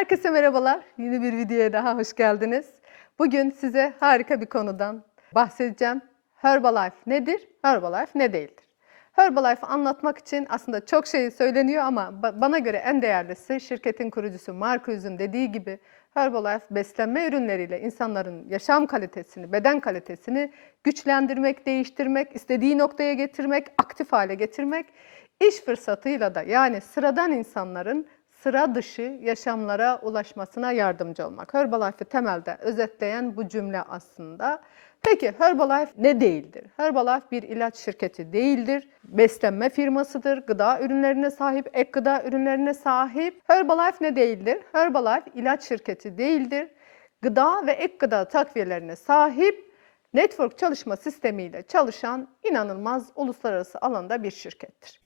Herkese merhabalar. Yeni bir videoya daha hoş geldiniz. Bugün size harika bir konudan bahsedeceğim. Herbalife nedir? Herbalife ne değildir? Herbalife anlatmak için aslında çok şey söyleniyor ama ba- bana göre en değerlisi şirketin kurucusu Marcuse'un dediği gibi Herbalife beslenme ürünleriyle insanların yaşam kalitesini, beden kalitesini güçlendirmek, değiştirmek, istediği noktaya getirmek, aktif hale getirmek, iş fırsatıyla da yani sıradan insanların sıra dışı yaşamlara ulaşmasına yardımcı olmak. Herbalife'ı temelde özetleyen bu cümle aslında. Peki Herbalife ne değildir? Herbalife bir ilaç şirketi değildir. Beslenme firmasıdır. Gıda ürünlerine sahip, ek gıda ürünlerine sahip. Herbalife ne değildir? Herbalife ilaç şirketi değildir. Gıda ve ek gıda takviyelerine sahip network çalışma sistemiyle çalışan inanılmaz uluslararası alanda bir şirkettir.